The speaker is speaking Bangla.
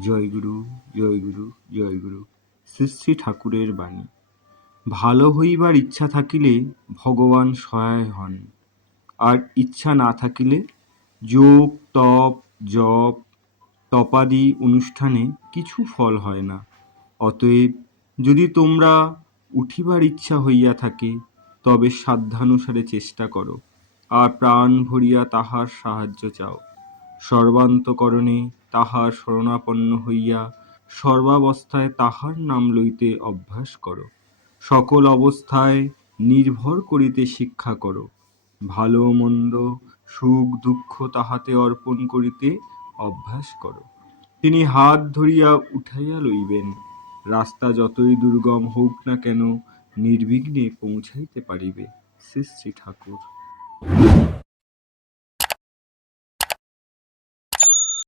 জয়গুরু জয়গুরু জয়গুরু শ্রী শ্রী ঠাকুরের বাণী। ভালো হইবার ইচ্ছা থাকিলে ভগবান সহায় হন। আর ইচ্ছা না থাকিলে যোগ, তপ, জপ, তপাদি অনুষ্ঠানে কিছু ফল হয় না। অতএব যদি তোমরা উঠিবার ইচ্ছা হইয়া থাকে, তবে সাধ্যানুসারে চেষ্টা করো। আর প্রাণ ভরিয়া তাহার সাহায্য চাও। সর্বান্তকরণে তাহার শরণাপন্ন হইয়া সর্বাবস্থায় তাহার নাম লইতে অভ্যাস করো। সকল অবস্থায় নির্ভর করিতে শিক্ষা করো। ভালো মন্দ, সুখ, দুঃখ তাহাতে অর্পণ করিতে অভ্যাস করো। তিনি হাত ধরিয়া উঠাইয়া লইবেন। রাস্তা যতই দুর্গম হোক না কেন নির্বিঘ্নে পৌঁছাইতে পারিবে, শ্রী শ্রী ঠাকুর।